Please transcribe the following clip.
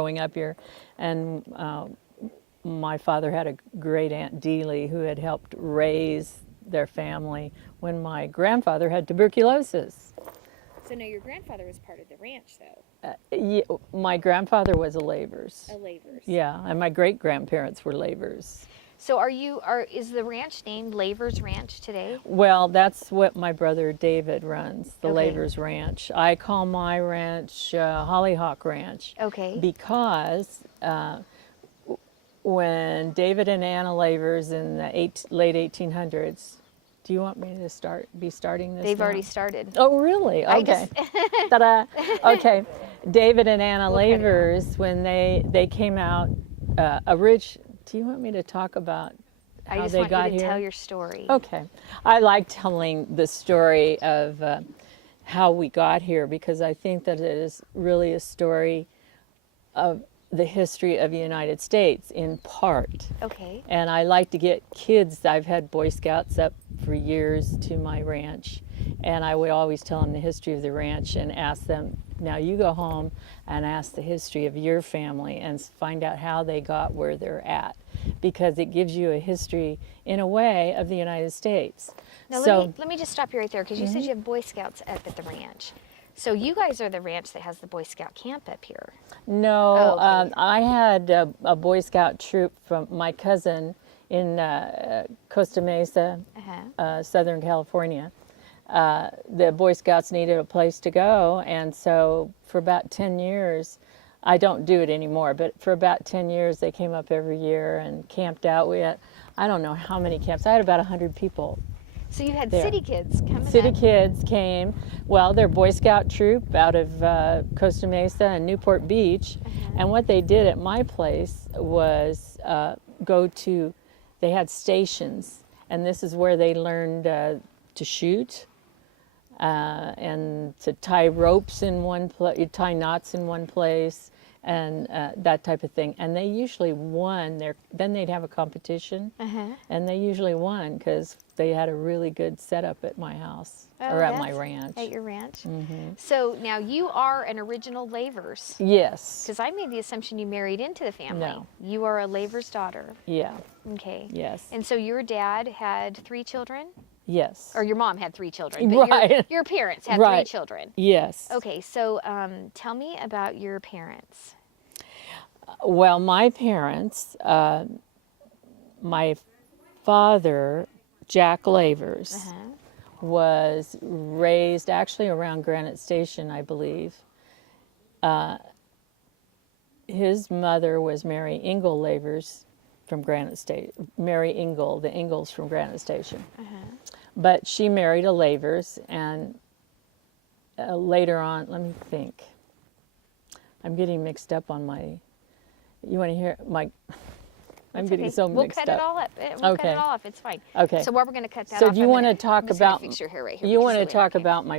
growing up here, and my father had a great Aunt Dealey who had helped raise their family when my grandfather had tuberculosis. So now your grandfather was part of the ranch, though. Yeah, my grandfather was a Lavers. A Lavers. Yeah, and my great-grandparents were Lavers. So is the ranch named Lavers Ranch today? Well, that's what my brother David runs, the Okay. Lavers Ranch. I call my ranch Hollyhock Ranch. Okay. Because when David and Anna Lavers in the late 1800s, do you want me to be starting this They've now? already started. Oh, really? Okay. Ta-da. Okay. David and Anna We'll cut it Lavers, when they came out, do you want me to talk about I how just they want got you to here? tell your story. Okay. I like telling the story of how we got here because I think that it is really a story of the history of the United States in part. Okay. And I like to get kids, I've had Boy Scouts up for years to my ranch, and I would always tell them the history of the ranch and ask them, now you go home and ask the history of your family and find out how they got where they're at, because it gives you a history, in a way, of the United States. Now So, let me just stop you right there, because you said you have Boy Scouts up at the ranch. So you guys are the ranch that has the Boy Scout camp up here. no, Oh, okay. I had a Boy Scout troop from my cousin in Costa Mesa, Southern California. The Boy Scouts needed a place to go, and so for about 10 years, I don't do it anymore, but for about 10 years they came up every year and camped out. We had, I don't know how many camps, I had about 100 people. So you had There. city kids coming City up. kids came, well, they're Boy Scout troop out of Costa Mesa and Newport Beach, and what they did at my place was they had stations, and this is where they learned to shoot and to tie ropes in one place, tie knots in one place, and that type of thing. And they usually won. Then they'd have a competition, and they usually won because they had a really good setup at my house or at my ranch. At your ranch. So now you are an original Lavers. Yes. Because I made the assumption you married into the family. No. You are a Lavers daughter. Yeah. Okay. Yes. And so your dad had 3 children? Yes. Or your mom had 3 children, but Right. your parents had Right. 3 children. Yes. Okay, so tell me about your parents. Well, my parents, my father, Jack Lavers, was raised actually around Granite Station, I believe. His mother was Mary Ingle Lavers from Granite Station. Mary Ingle, the Ingles from Granite Station. But she married a Lavers, and later on, let me think. I'm getting mixed up on my. You want to hear my? I'm It's getting okay. so We'll mixed cut up. it all up. We'll cut Okay. it all off. It's fine. Okay. So while we're going to cut that So off, do you I'm want to gonna- talk I'm just gonna about? fix your hair right here You because want to of the way talk I came. about my